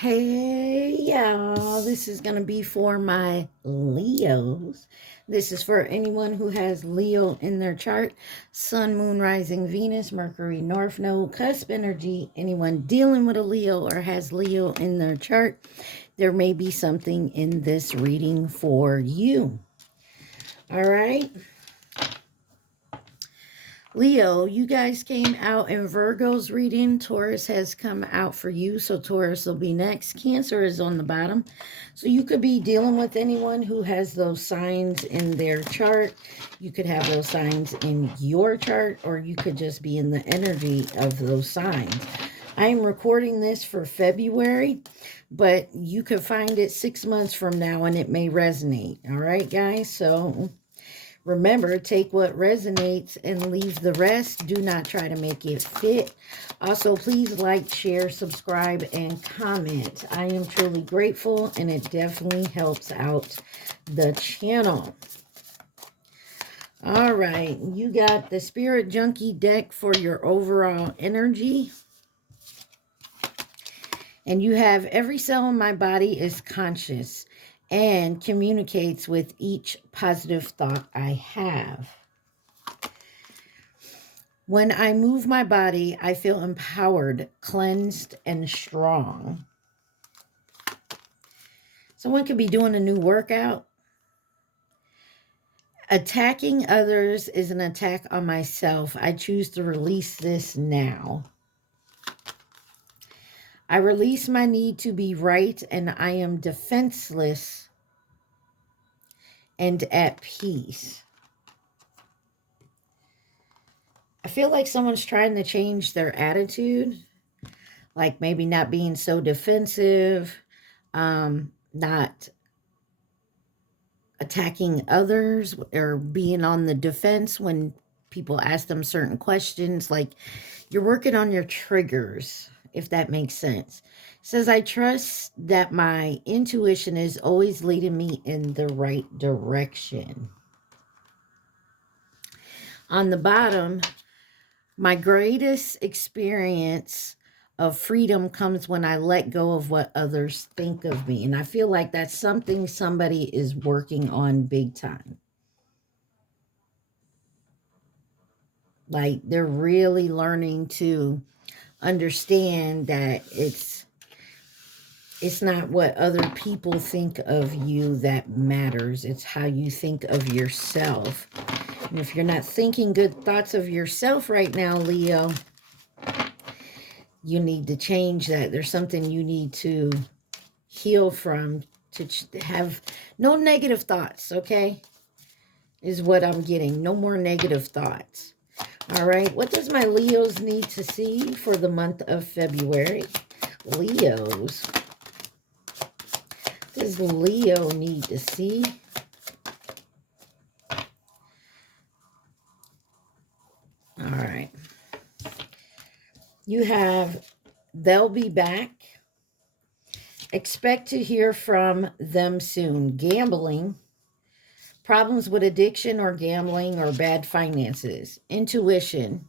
Hey y'all, this is going to be for my Leos. This is for anyone who has Leo in their chart, Sun, Moon, Rising, Venus, Mercury, North Node, Cusp energy. Anyone dealing with a Leo or has Leo in their chart, there may be something in this reading for you. All right. Leo, you guys came out in Virgo's reading. Taurus has come out for you, so Taurus will be next. Cancer is on the bottom. So you could be dealing with anyone who has those signs in their chart. You could have those signs in your chart, or you could just be in the energy of those signs. I'm recording this for February, but you could find it 6 months from now and it may resonate. All right, guys? So remember, take what resonates and leave the rest. Do not try to make it fit. Also, please like, share, subscribe, and comment. I am truly grateful, and it definitely helps out the channel. All right, you got the Spirit Junkie deck for your overall energy. And you have every cell in my body is conscious and communicates with each positive thought I have. When I move my body, I feel empowered, cleansed, and strong. Someone could be doing a new workout. Attacking others is an attack on myself. I choose to release this now. I release my need to be right, and I am defenseless and at peace. I feel like someone's trying to change their attitude, like maybe not being so defensive, not attacking others or being on the defense when people ask them certain questions. Like you're working on your triggers, if that makes sense. It says, I trust that my intuition is always leading me in the right direction. On the bottom, my greatest experience of freedom comes when I let go of what others think of me. And I feel like that's something somebody is working on big time. Like they're really learning to understand that it's not what other people think of you that matters. It's how you think of yourself. And if you're not thinking good thoughts of yourself right now, Leo, you need to change that. There's something you need to heal from, to have no negative thoughts, okay? Is what I'm getting. No more negative thoughts. All right. What does my Leos need to see for the month of February? Leos. What does Leo need to see? All right. You have, they'll be back. Expect to hear from them soon. Gambling. Problems with addiction or gambling or bad finances. Intuition.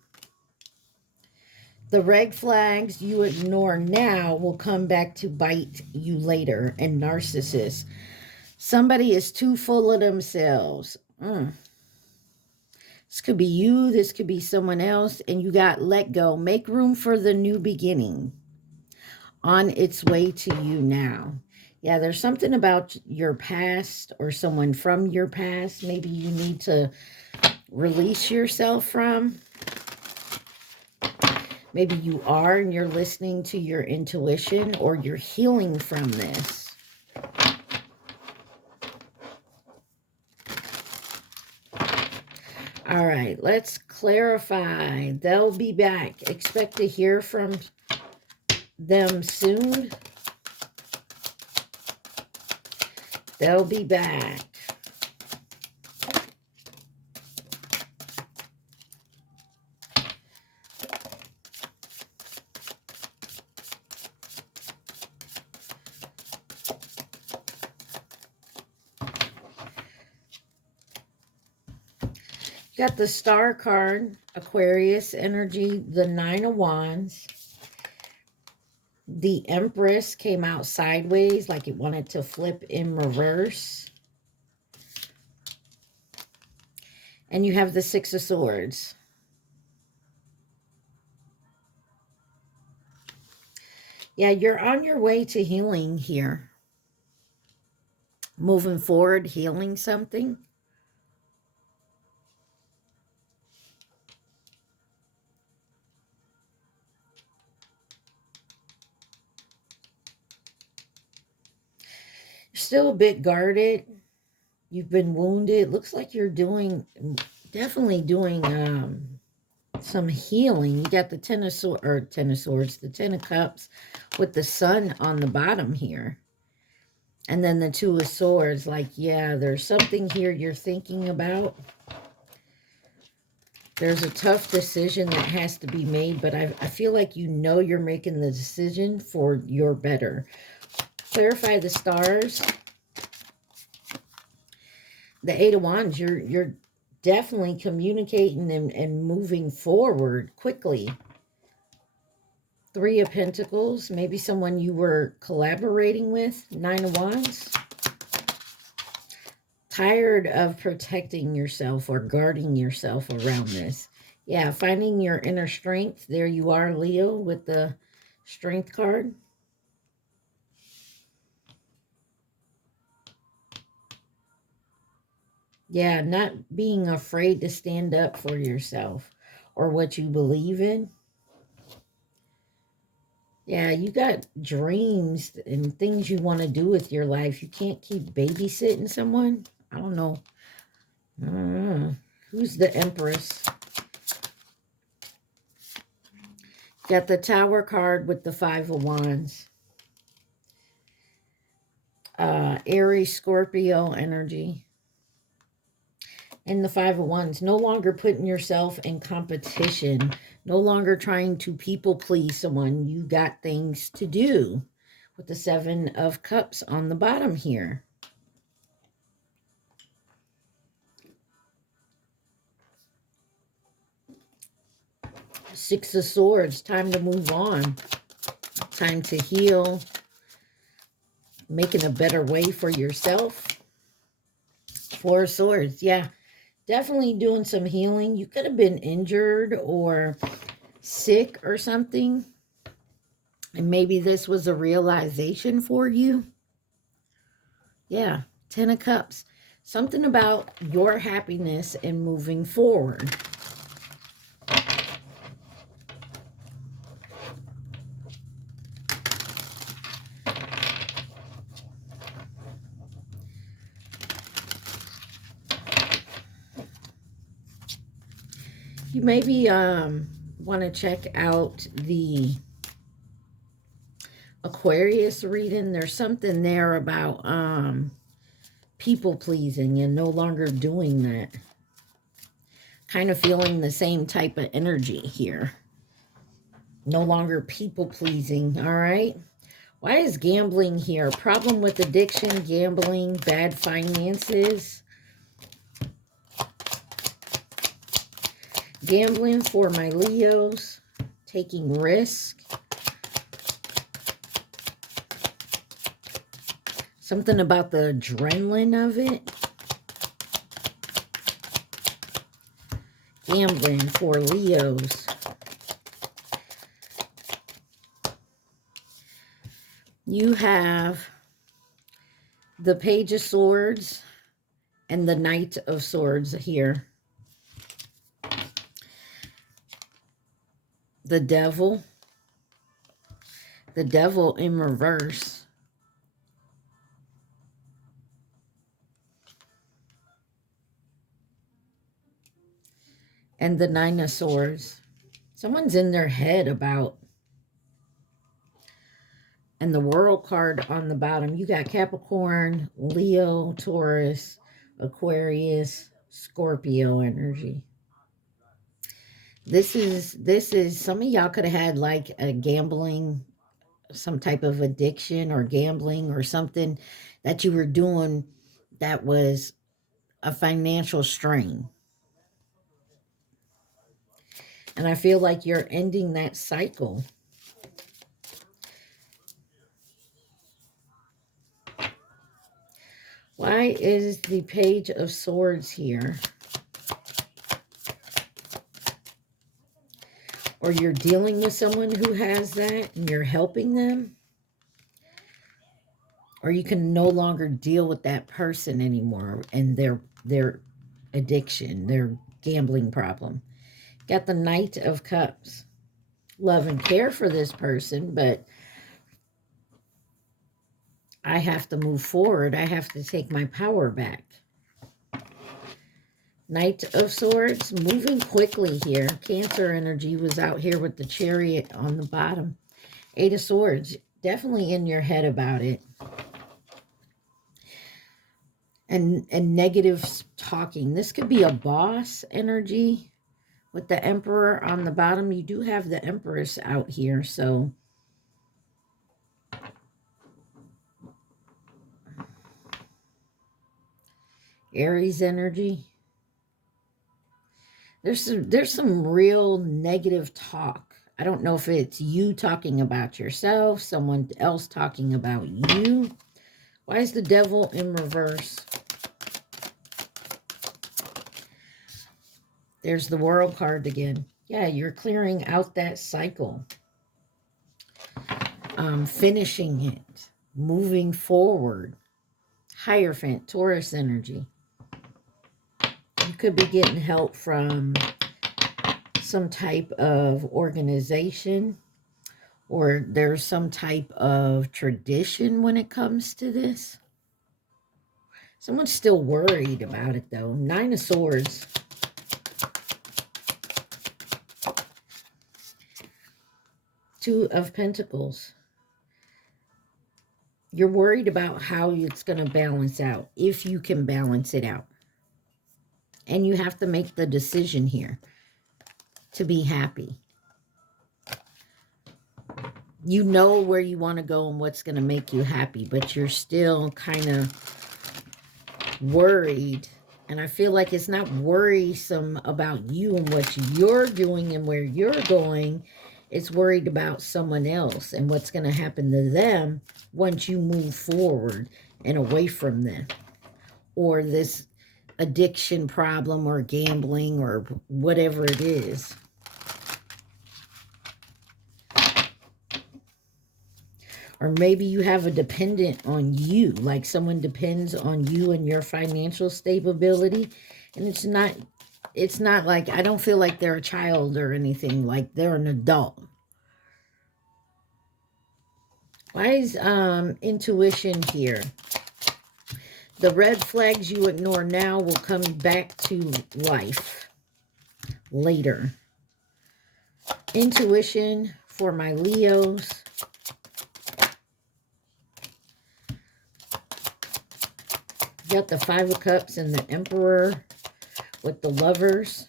The red flags you ignore now will come back to bite you later. And narcissists. Somebody is too full of themselves. This could be you. This could be someone else. And you got let go. Make room for the new beginning. On its way to you now. Yeah, there's something about your past or someone from your past maybe you need to release yourself from. Maybe you are and you're listening to your intuition, or you're healing from this. All right, let's clarify. They'll be back. Expect to hear from them soon. They'll be back. Got the Star card, Aquarius energy, the Nine of Wands. The Empress came out sideways, like it wanted to flip in reverse. And you have the Six of Swords. Yeah, you're on your way to healing here. Moving forward, healing something. You're still a bit guarded. You've been wounded. Looks like you're definitely doing some healing. You got the Ten of Swords, the Ten of Cups with the Sun on the bottom here. And then the Two of Swords. Like, yeah, there's something here you're thinking about. There's a tough decision that has to be made, but I feel like you know you're making the decision for your better. Clarify the stars. The Eight of Wands, you're definitely communicating and moving forward quickly. Three of Pentacles, maybe someone you were collaborating with. Nine of Wands. Tired of protecting yourself or guarding yourself around this. Yeah, finding your inner strength. There you are, Leo, with the Strength card. Yeah, not being afraid to stand up for yourself or what you believe in. Yeah, you got dreams and things you want to do with your life. You can't keep babysitting someone. I don't know. Who's the Empress? Got the Tower card with the Five of Wands. Aries, Scorpio energy. And the Five of Wands. No longer putting yourself in competition. No longer trying to people please someone. You got things to do. With the Seven of Cups on the bottom here. Six of Swords. Time to move on. Time to heal. Making a better way for yourself. Four of Swords. Yeah. Definitely doing some healing. You could have been injured or sick or something. And maybe this was a realization for you. Yeah. Ten of Cups. Something about your happiness and moving forward. You maybe want to check out the Aquarius reading. There's something there about people pleasing and no longer doing that. Kind of feeling the same type of energy here. No longer people pleasing, all right? Why is gambling here? Problem with addiction, gambling, bad finances. Gambling for my Leos. Taking risk. Something about the adrenaline of it. Gambling for Leos. You have the Page of Swords and the Knight of Swords here. The Devil. The Devil in reverse. And the Nine of Swords. Someone's in their head about. And the World card on the bottom. You got Capricorn, Leo, Taurus, Aquarius, Scorpio energy. This is some of y'all could have had like a gambling, some type of addiction or gambling or something that you were doing that was a financial strain. And I feel like you're ending that cycle. Why is the Page of Swords here? Or you're dealing with someone who has that and you're helping them. Or you can no longer deal with that person anymore and their addiction, their gambling problem. Got the Knight of Cups. Love and care for this person, but I have to move forward. I have to take my power back. Knight of Swords, moving quickly here. Cancer energy was out here with the Chariot on the bottom. 8 of Swords, definitely in your head about it. And negative talking. This could be a boss energy with the Emperor on the bottom. You do have the Empress out here, so Aries energy. There's some real negative talk. I don't know if it's you talking about yourself, someone else talking about you. Why is the Devil in reverse? There's the World card again. Yeah, you're clearing out that cycle. Finishing it. Moving forward. Hierophant, Taurus energy. You could be getting help from some type of organization, or there's some type of tradition when it comes to this. Someone's still worried about it, though. 9 of Swords. Two of Pentacles. You're worried about how it's going to balance out, if you can balance it out. And you have to make the decision here to be happy. You know where you want to go and what's going to make you happy, but you're still kind of worried. And I feel like it's not worrisome about you and what you're doing and where you're going. It's worried about someone else and what's going to happen to them once you move forward and away from them. Or this addiction problem or gambling or whatever it is. Or maybe you have a dependent on you, like someone depends on you and your financial stability. And it's not like, I don't feel like they're a child or anything, like they're an adult. Why is intuition here? The red flags you ignore now will come back to life later. Intuition for my Leos. Got the 5 of Cups and the Emperor with the Lovers.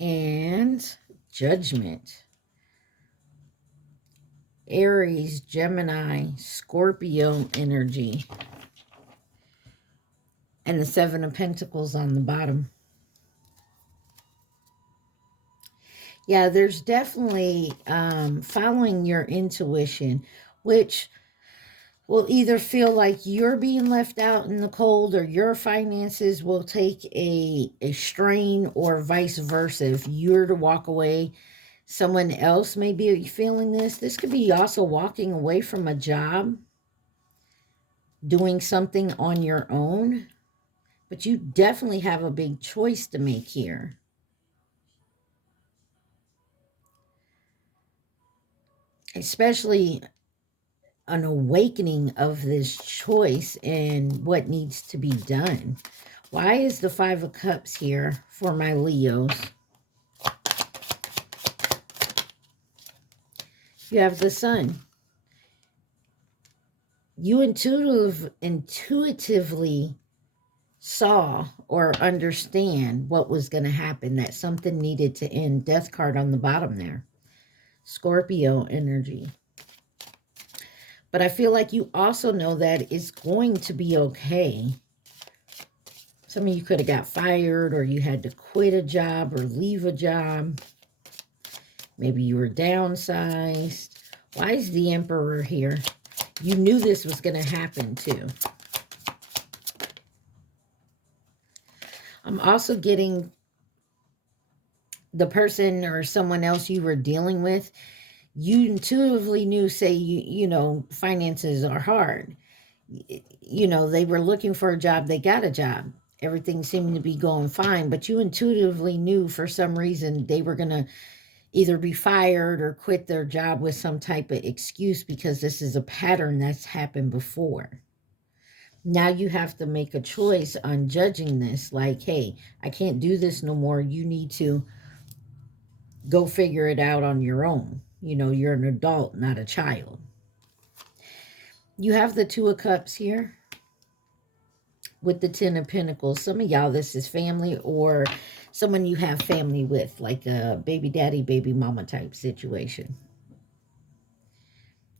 And Judgment. Aries, Gemini, Scorpio energy. And the 7 of Pentacles on the bottom. Yeah, there's definitely following your intuition, which will either feel like you're being left out in the cold or your finances will take a strain, or vice versa. If you're to walk away, someone else may be feeling this. This could be also walking away from a job, doing something on your own. But you definitely have a big choice to make here. Especially an awakening of this choice and what needs to be done. Why is the 5 of Cups here for my Leos? You have the Sun. You intuitively saw or understand what was going to happen, that something needed to end. Death card on the bottom there. Scorpio energy. But I feel like you also know that it's going to be okay. Some of you could have got fired, or you had to quit a job or leave a job. Maybe you were downsized, Why is the Emperor here? You knew this was going to happen too. I'm also getting the person or someone else you were dealing with. You intuitively knew, say, you know, finances are hard. You know, they were looking for a job. They got a job. Everything seemed to be going fine. But you intuitively knew for some reason they were going to either be fired or quit their job with some type of excuse, because this is a pattern that's happened before. Now you have to make a choice on judging this. Like, hey, I can't do this no more. You need to go figure it out on your own. You know, you're an adult, not a child. You have the Two of Cups here with the Ten of Pentacles. Some of y'all, this is family or someone you have family with, like a baby daddy, baby mama type situation.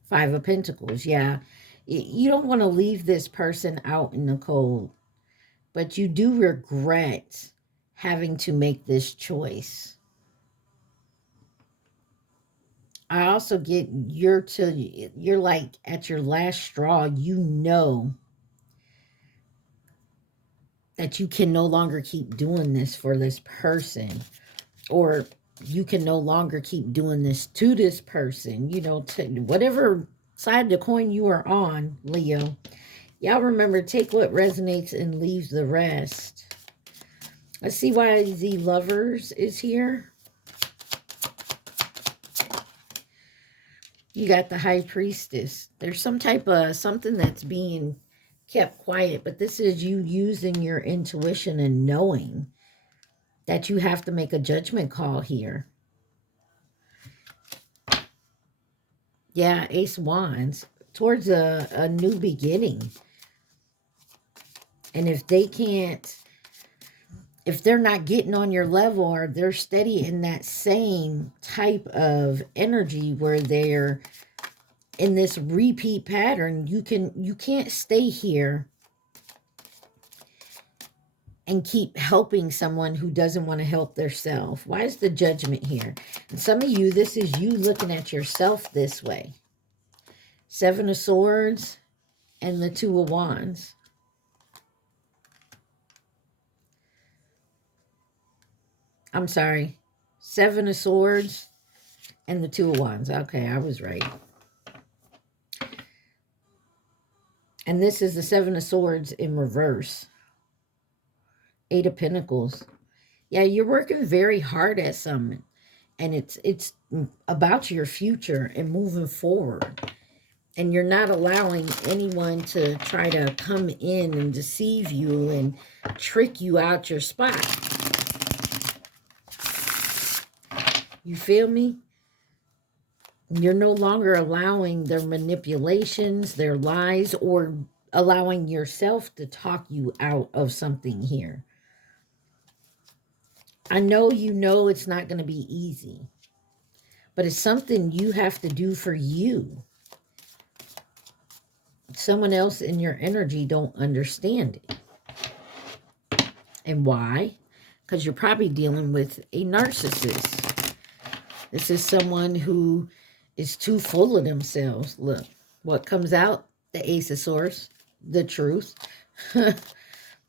Five of Pentacles, yeah. You don't want to leave this person out in the cold, but you do regret having to make this choice. I also get you're like at your last straw. You know that you can no longer keep doing this for this person, or you can no longer keep doing this to this person, you know, to whatever side of the coin you are on, Leo. Y'all remember, take what resonates and leave the rest. Let's see why the Lovers is here. You got the High Priestess. There's some type of something that's being kept quiet, but this is you using your intuition and knowing that you have to make a judgment call here. Yeah, Ace of Wands, towards a new beginning. And if they can't, if they're not getting on your level, or they're steady in that same type of energy where they're in this repeat pattern, you can't stay here and keep helping someone who doesn't want to help themselves. Why is the Judgment here? And some of you, this is you looking at yourself this way. Seven of Swords and the Two of Wands. I'm sorry. Seven of Swords and the Two of Wands. Okay, I was right. And this is the Seven of Swords in reverse. Eight of Pentacles. Yeah, you're working very hard at something. And it's about your future and moving forward. And you're not allowing anyone to try to come in and deceive you and trick you out your spot. You feel me? You're no longer allowing their manipulations, their lies, or allowing yourself to talk you out of something here. I know you know it's not going to be easy, but it's something you have to do for you. Someone else in your energy don't understand it. And why? Because you're probably dealing with a narcissist. This is someone who is too full of themselves. Look, what comes out? The Ace of Swords, the truth.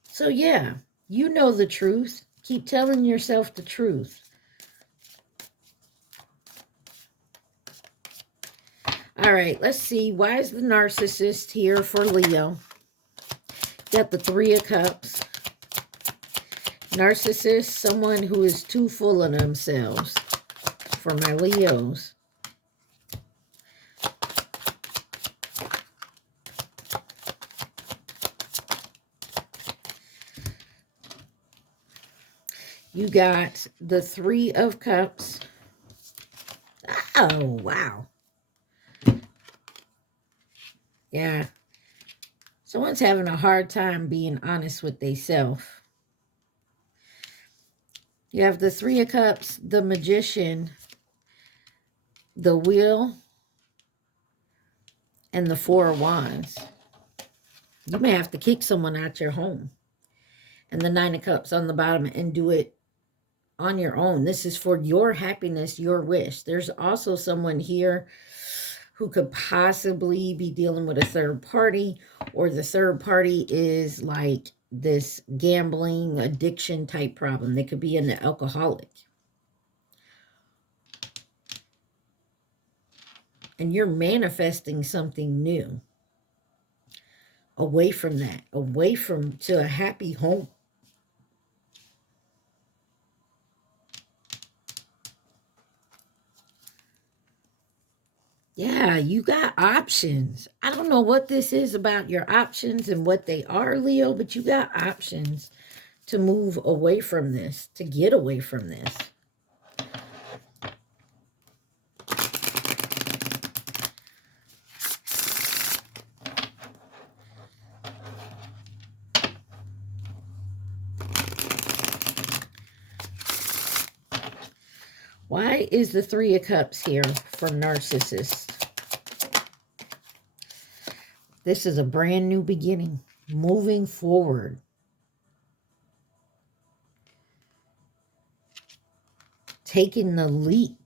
So yeah, you know the truth. Keep telling yourself the truth. All right, let's see. Why is the narcissist here for Leo? Got the Three of Cups. Narcissist, someone who is too full of themselves. For my Leos. You got the Three of Cups. Oh, wow. Yeah. Someone's having a hard time being honest with themselves. You have the Three of Cups, the Magician, the Wheel, and the Four of Wands. You may have to kick someone out your home. And the Nine of Cups on the bottom, and do it on your own. This is for your happiness, your wish. There's also someone here who could possibly be dealing with a third party, or the third party is like this gambling addiction type problem. They could be an alcoholic. And you're manifesting something new. Away from that. Away from to a happy home. Yeah, you got options. I don't know what this is about your options and what they are, Leo, but you got options to move away from this, to get away from this. Why is the Three of Cups here for narcissists? This is a brand new beginning, moving forward. Taking the leap.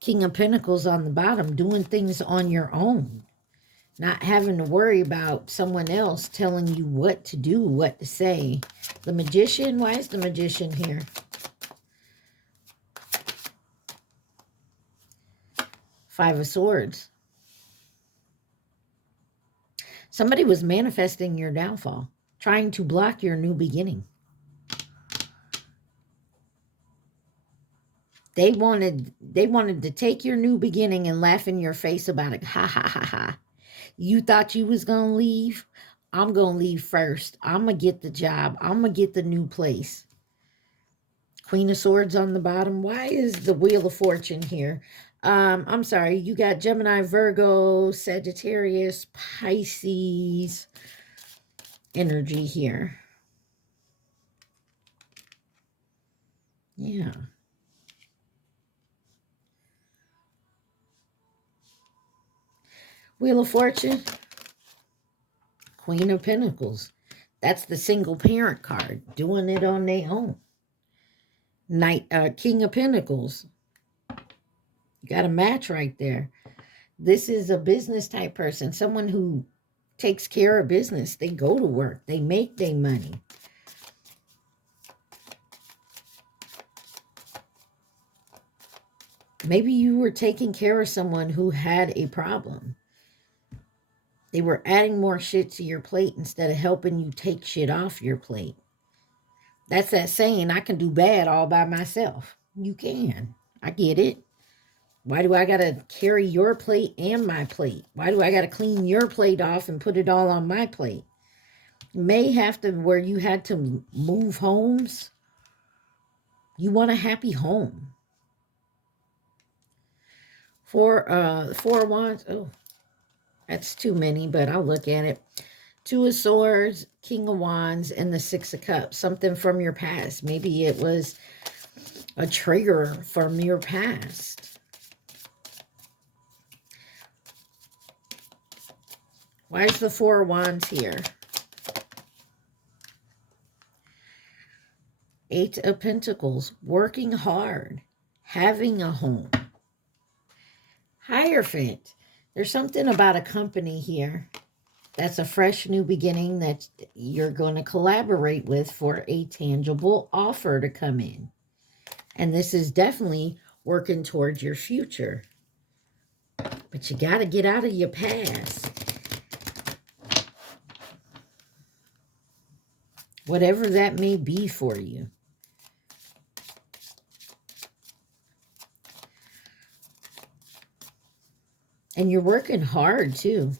King of Pentacles on the bottom, doing things on your own. Not having to worry about someone else telling you what to do, what to say. The Magician, why is the Magician here? Five of Swords. Somebody was manifesting your downfall, trying to block your new beginning. They wanted to take your new beginning and laugh in your face about it. Ha, ha, ha, ha. You thought you was going to leave? I'm going to leave first. I'm going to get the job. I'm going to get the new place. Queen of Swords on the bottom. Why is the Wheel of Fortune here? I'm sorry. You got Gemini, Virgo, Sagittarius, Pisces energy here. Yeah. Wheel of Fortune. Queen of Pentacles. That's the single parent card. Doing it on their own. King of Pentacles. You got a match right there. This is a business type person. Someone who takes care of business. They go to work. They make their money. Maybe you were taking care of someone who had a problem. They were adding more shit to your plate instead of helping you take shit off your plate. That's that saying, I can do bad all by myself. You can. I get it. Why do I got to carry your plate and my plate? Why do I got to clean your plate off and put it all on my plate? You may have to, where you had to move homes. You want a happy home. Four of Wands. Oh, that's too many, but I'll look at it. Two of Swords, King of Wands, and the Six of Cups. Something from your past. Maybe it was a trigger from your past. Why is the Four of Wands here? Eight of Pentacles. Working hard. Having a home. Hierophant. There's something about a company here. That's a fresh new beginning that you're going to collaborate with for a tangible offer to come in. And this is definitely working towards your future. But you got to get out of your past. Whatever that may be for you. And you're working hard too.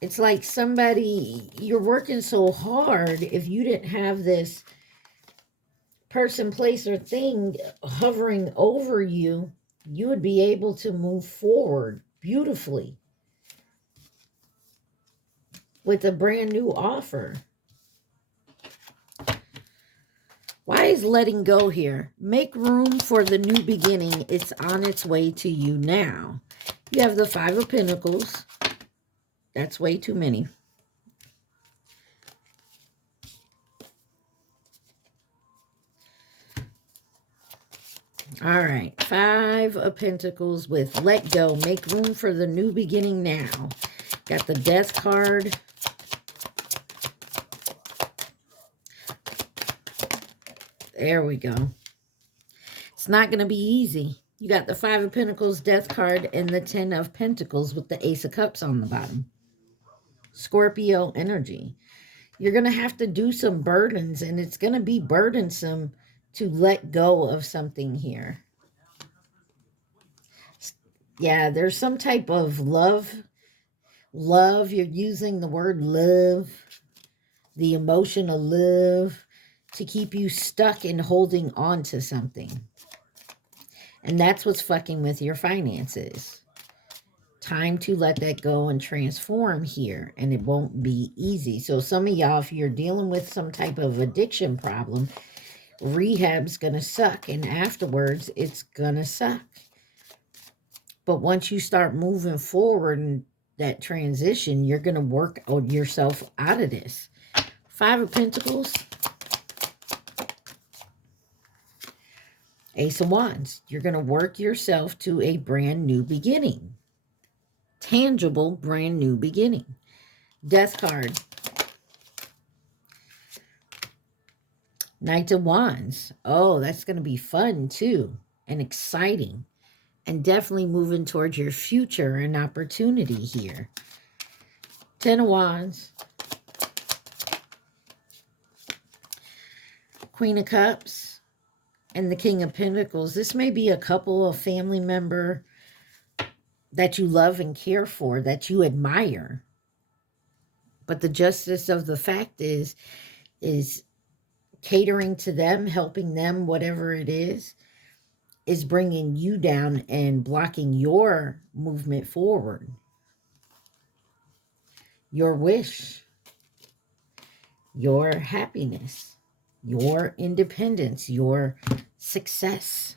It's like somebody, you're working so hard. If you didn't have this person, place, or thing hovering over you, you would be able to move forward beautifully with a brand new offer. Why is letting go here? Make room for the new beginning. It's on its way to you now. You have the Five of Pentacles. That's way too many. All right. 5 of Pentacles with let go. Make room for the new beginning now. Got the Death card. There we go. It's not going to be easy. You got the 5 of Pentacles, Death card, and the 10 of Pentacles with the Ace of Cups on the bottom. Scorpio energy. You're going to have to do some burdens, and it's going to be burdensome to let go of something here. Yeah, there's some type of love. Love, you're using the word love, the emotion of love, to keep you stuck in holding on to something. And that's what's fucking with your finances. Time to let that go and transform here, and it won't be easy. So some of y'all, if you're dealing with some type of addiction problem, rehab's gonna suck, and afterwards it's gonna suck. But once you start moving forward in that transition, you're gonna work yourself out of this. 5 of Pentacles, Ace of Wands. You're gonna work yourself to a brand new beginning. Tangible brand new beginning. Death card. Knight of Wands. Oh, that's going to be fun too, and exciting, and definitely moving towards your future and opportunity here. 10 of Wands. Queen of Cups and the King of Pentacles. This may be a couple of family member that you love and care for, that you admire. But the justice of the fact is catering to them, helping them, whatever it is bringing you down and blocking your movement forward. Your wish, your happiness, your independence, your success.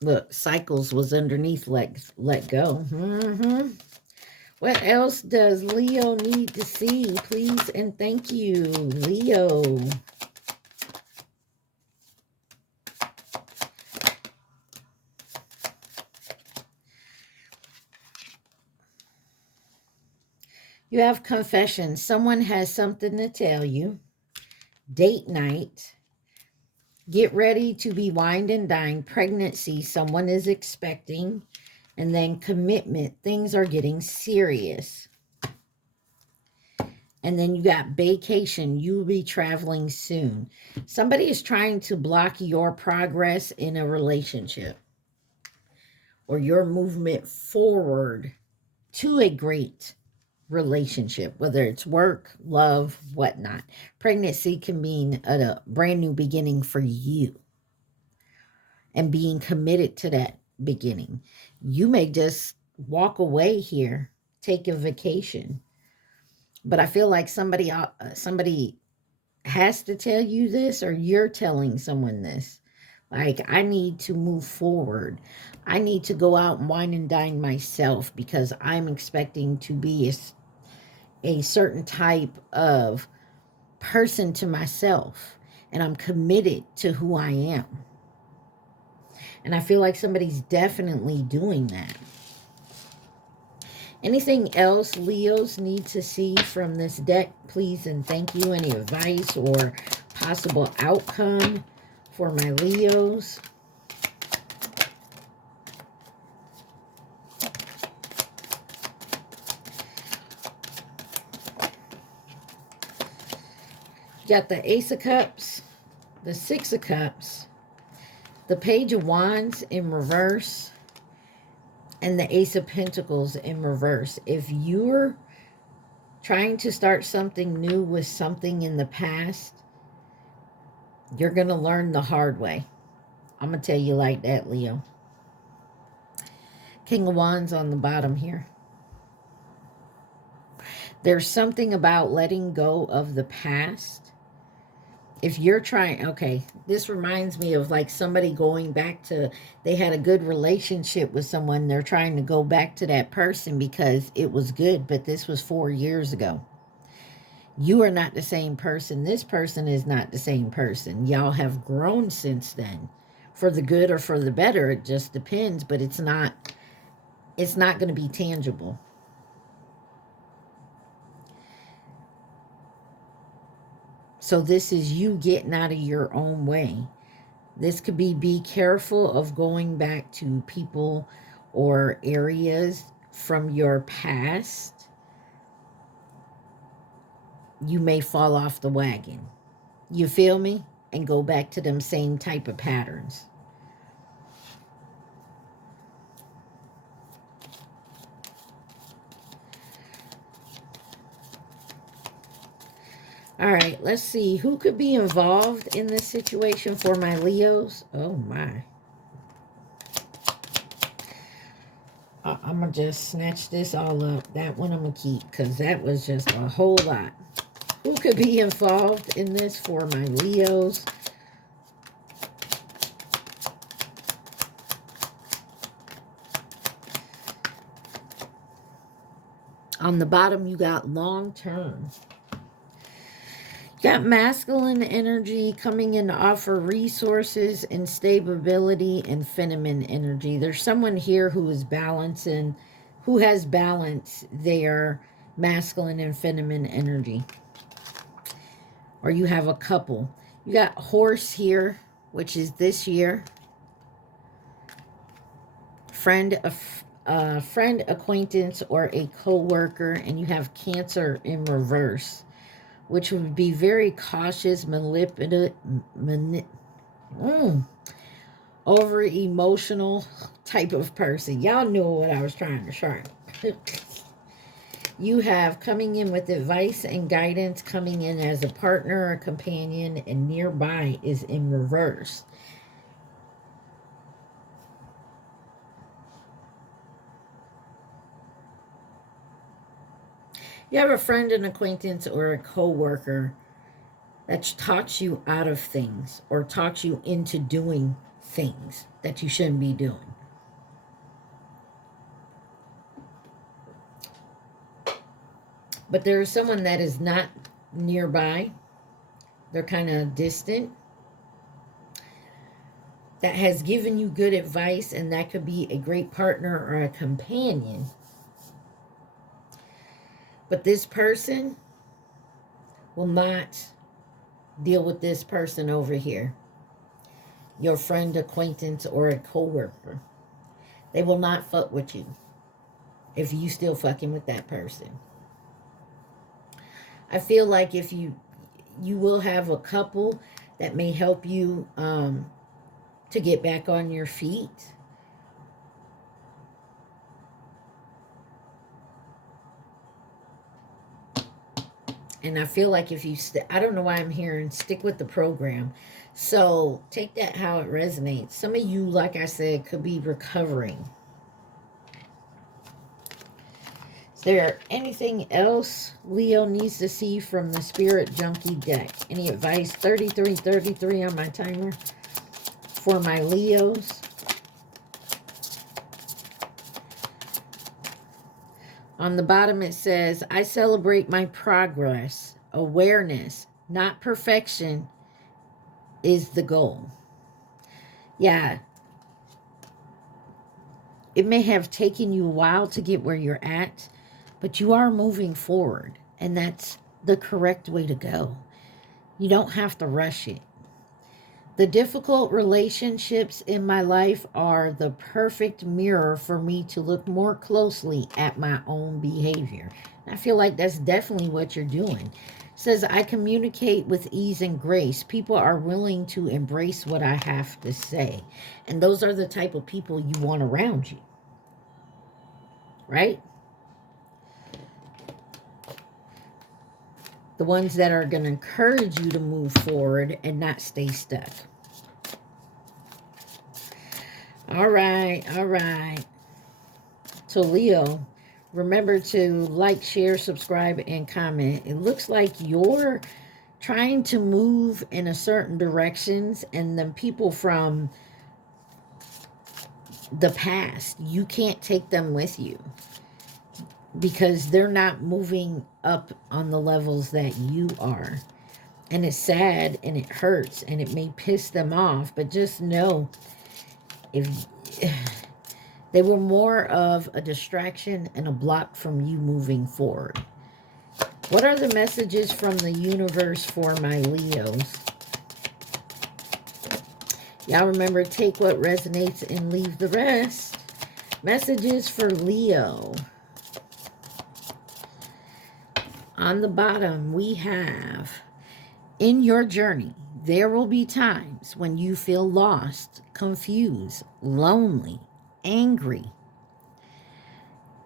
Look, Cycles was underneath let go. What else does Leo need to see? Please and thank you, Leo. You have confession. Someone has something to tell you. Date night. Get ready to be wined and dined. Pregnancy. Someone is expecting. And then commitment. Things are getting serious. And then you got vacation. You will be traveling soon. Somebody is trying to block your progress in a relationship, or your movement forward to a great relationship, whether it's work, love, whatnot. Pregnancy can mean a brand new beginning for you, and being committed to that beginning. You may just walk away here, take a vacation, but I feel like somebody has to tell you this, or you're telling someone this. Like, I need to move forward. I need to go out and wine and dine myself, because I'm expecting to be a certain type of person to myself, and I'm committed to who I am. And I feel like somebody's definitely doing that. Anything else Leos need to see from this deck, please and thank you? Any advice or possible outcome for my Leos? Got the Ace of Cups, the Six of Cups, the Page of Wands in reverse, and the Ace of Pentacles in reverse. If you're trying to start something new with something in the past, you're going to learn the hard way. I'm going to tell you like that, Leo. King of Wands on the bottom here. There's something about letting go of the past. If you're trying, okay, this reminds me of like somebody going back to, they had a good relationship with someone. They're trying to go back to that person because it was good, but this was 4 years ago. You are not the same person. This person is not the same person. Y'all have grown since then. For the good or for the better, it just depends, but it's not going to be tangible. So this is you getting out of your own way. This could be careful of going back to people or areas from your past. You may fall off the wagon. You feel me? And go back to them same type of patterns. All right, let's see. Who could be involved in this situation for my Leos? Oh, my. I'm going to just snatch this all up. That one I'm going to keep because that was just a whole lot. Who could be involved in this for my Leos? On the bottom, you got long term. You got masculine energy coming in to offer resources and stability, and feminine energy. There's someone here who is balancing, who has balanced their masculine and feminine energy. Or you have a couple. You got horse here, which is this year. Friend, acquaintance, or a co-worker. And you have Cancer in reverse, which would be very cautious, manipulative, over emotional type of person. Y'all know what I was trying to show. You have coming in with advice and guidance, coming in as a partner or companion, and nearby is in reverse. You have a friend, an acquaintance, or a co-worker that talks you out of things or talks you into doing things that you shouldn't be doing. But there is someone that is not nearby. They're kind of distant. That has given you good advice, and that could be a great partner or a companion. But this person will not deal with this person over here. Your friend, acquaintance, or a co-worker. They will not fuck with you if you still fucking with that person. I feel like if you will have a couple that may help you to get back on your feet. And I feel like if you, I don't know why I'm hearing stick with the program. So take that how it resonates. Some of you, like I said, could be recovering. Is there anything else Leo needs to see from the Spirit Junkie deck? Any advice? 3333 on my timer for my Leos. On the bottom it says, I celebrate my progress. Awareness, not perfection, is the goal. Yeah. It may have taken you a while to get where you're at, but you are moving forward, and that's the correct way to go. You don't have to rush it. The difficult relationships in my life are the perfect mirror for me to look more closely at my own behavior. And I feel like that's definitely what you're doing. It says, I communicate with ease and grace. People are willing to embrace what I have to say. And those are the type of people you want around you. Right? The ones that are going to encourage you to move forward and not stay stuck. All right, all right. So Leo, remember to like, share, subscribe, and comment. It looks like you're trying to move in a certain directions, and then people from the past, you can't take them with you because they're not moving up on the levels that you are. And it's sad and it hurts and it may piss them off, but just know if they were more of a distraction and a block from you moving forward. What are the messages from the universe for my Leos? Y'all remember, take what resonates and leave the rest. Messages for Leo. On the bottom, we have, in your journey, there will be times when you feel lost, confused, lonely, angry.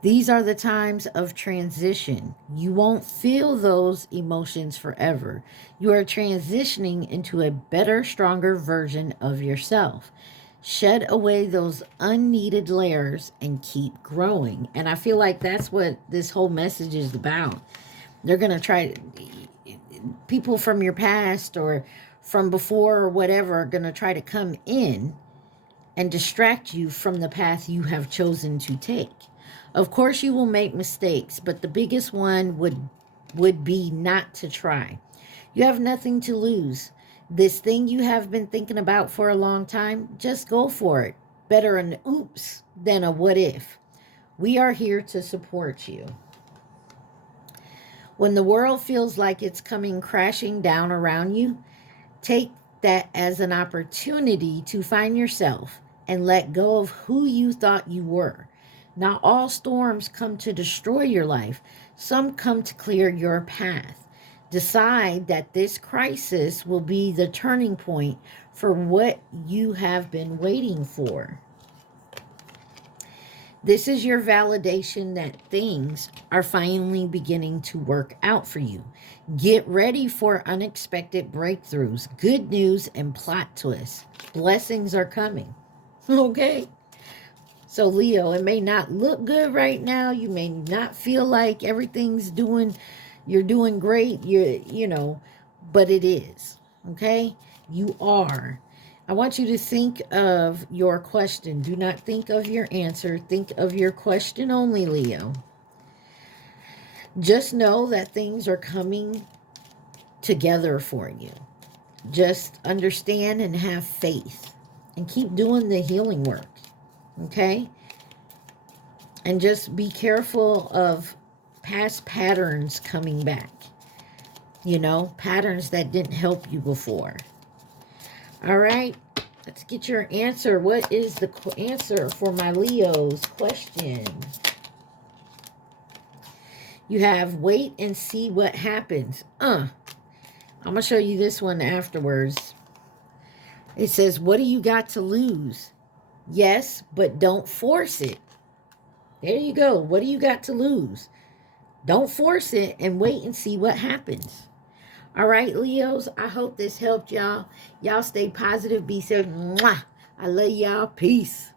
These are the times of transition. You won't feel those emotions forever. You are transitioning into a better, stronger version of yourself. Shed away those unneeded layers and keep growing. And I feel like that's what this whole message is about. They're going to try, people from your past or from before or whatever are going to try to come in and distract you from the path you have chosen to take. Of course, you will make mistakes, but the biggest one would be not to try. You have nothing to lose. This thing you have been thinking about for a long time, just go for it. Better an oops than a what if. We are here to support you. When the world feels like it's coming crashing down around you, take that as an opportunity to find yourself and let go of who you thought you were. Not all storms come to destroy your life. Some come to clear your path. Decide that this crisis will be the turning point for what you have been waiting for. This is your validation that things are finally beginning to work out for you. Get ready for unexpected breakthroughs, good news, and plot twists. Blessings are coming. Okay? So Leo, it may not look good right now. You may not feel like everything's you're doing great, you know, but it is, okay? You are. I want you to think of your question. Do not think of your answer. Think of your question only, Leo. Just know that things are coming together for you. Just understand and have faith and keep doing the healing work. Okay? And just be careful of past patterns coming back. You know, patterns that didn't help you before. All right, let's get your answer. What is the answer for my Leo's question? You have wait and see what happens. I'm going to show you this one afterwards. It says, what do you got to lose? Yes, but don't force it. There you go. What do you got to lose? Don't force it and wait and see what happens. All right, Leos, I hope this helped y'all. Y'all stay positive. Be safe. Mwah. I love y'all. Peace.